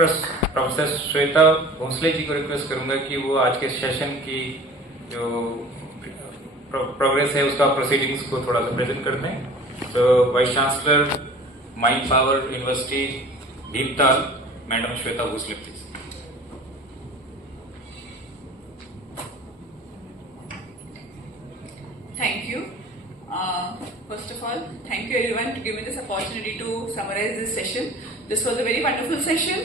Doctor professor Shweta Bhosle ji को request करूंगा कि वो आज के सेशन की जो प्रोग्रेस है उसका प्रोसीडिंग्स को थोड़ा सा प्रेजेंट कर दें। तो vice chancellor Mind Power University Bhimtal madam Shweta Bhosle please. Thank you. First of all, thank you everyone to give me this opportunity to summarize this session. This was a very wonderful session.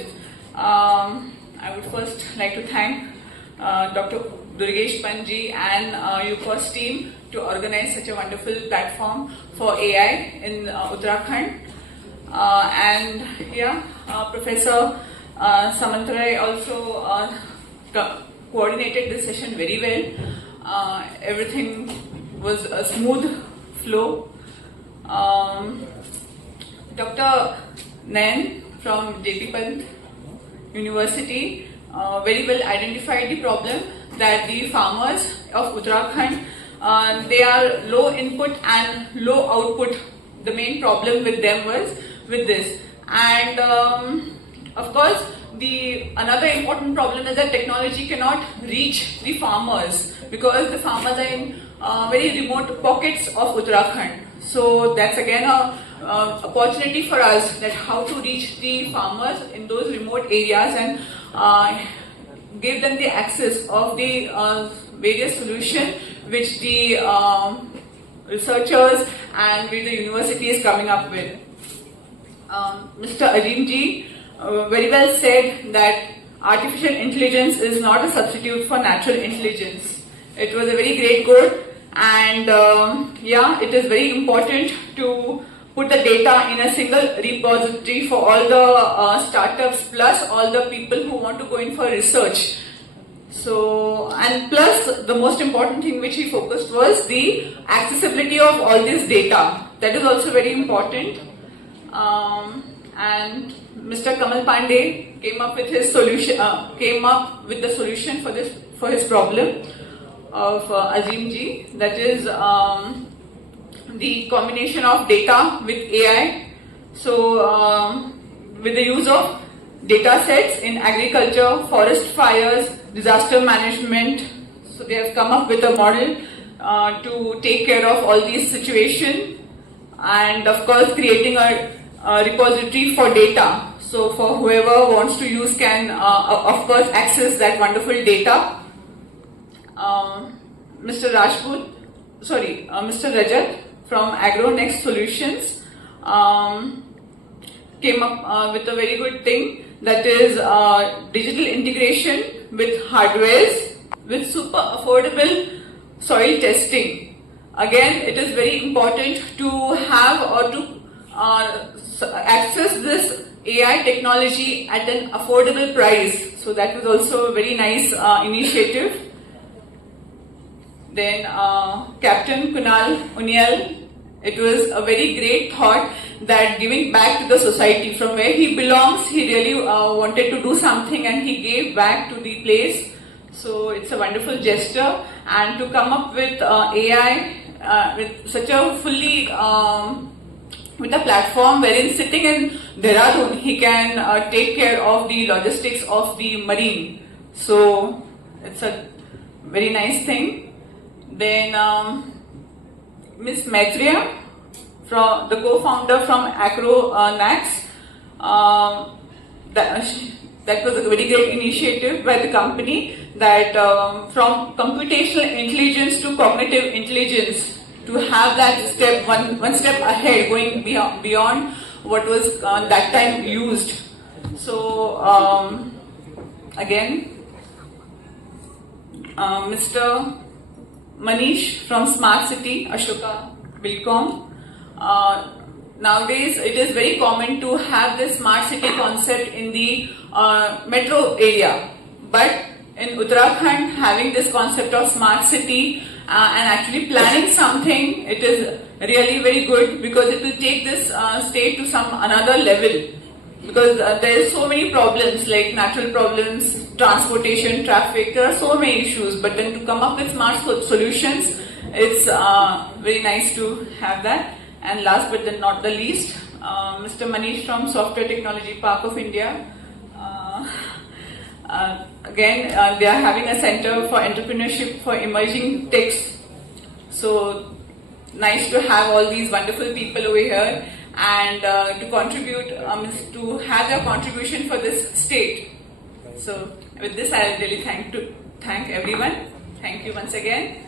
I would first like to thank Dr. Durgesh Panji and UCOS team to organize such a wonderful platform for AI in Uttarakhand. Professor Samantray also coordinated this session very well. Everything was a smooth flow. Dr. Nayan from JP Pant University very well identified the problem that the farmers of Uttarakhand they are low input and low output. The main problem with them was with this, and of course another important problem is that technology cannot reach the farmers because the farmers are in very remote pockets of Uttarakhand. So that's again a opportunity for us, that how to reach the farmers in those remote areas and give them the access of the various solutions which the researchers and with the university is coming up with. Mr. Azim ji very well said that artificial intelligence is not a substitute for natural intelligence. It was a very great quote, and it is very important to put the data in a single repository for all the startups plus all the people who want to go in for research. So, and plus the most important thing which he focused was the accessibility of all this data. That is also very important. And Mr. Kamal Pandey came up with his solution. Came up with the solution for his problem of Azim ji. That is the combination of data with AI. So, with the use of data sets in agriculture, forest fires, disaster management. So they have come up with a model to take care of all these situations, and of course creating a repository for data. So for whoever wants to use can of course access that wonderful data. Mr. Rajat from AgroNext Solutions came up with a very good thing, that is digital integration with hardwares with super affordable soil testing. Again, it is very important to have or to access this AI technology at an affordable price. So that was also a very nice initiative. Then Captain Kunal Unial, it was a very great thought that giving back to the society from where he belongs, he really wanted to do something and he gave back to the place. So it's a wonderful gesture, and to come up with AI with such a fully with a platform wherein sitting in Dehradun he can take care of the logistics of the marine. So it's a very nice thing. Then Ms. Maitreya, from the co-founder from AgroNax, that was a very great initiative by the company, that from computational intelligence to cognitive intelligence, to have that step one step ahead, going beyond what was that time used. So again, Mr. Manish from Smart City, Ashoka Bilcom. Nowadays, it is very common to have this smart city concept in the metro area. But in Uttarakhand, having this concept of smart city and actually planning something, it is really very good, because it will take this state to some another level. Because there are so many problems like natural problems, transportation, traffic, there are so many issues. But then to come up with smart solutions, it's very nice to have that. And last but then not the least, Mr. Manish from Software Technology Park of India. Again, they are having a center for entrepreneurship for emerging techs. So nice to have all these wonderful people over here and to contribute, to have their contribution for this state. So with this, I really thank everyone. Thank you once again.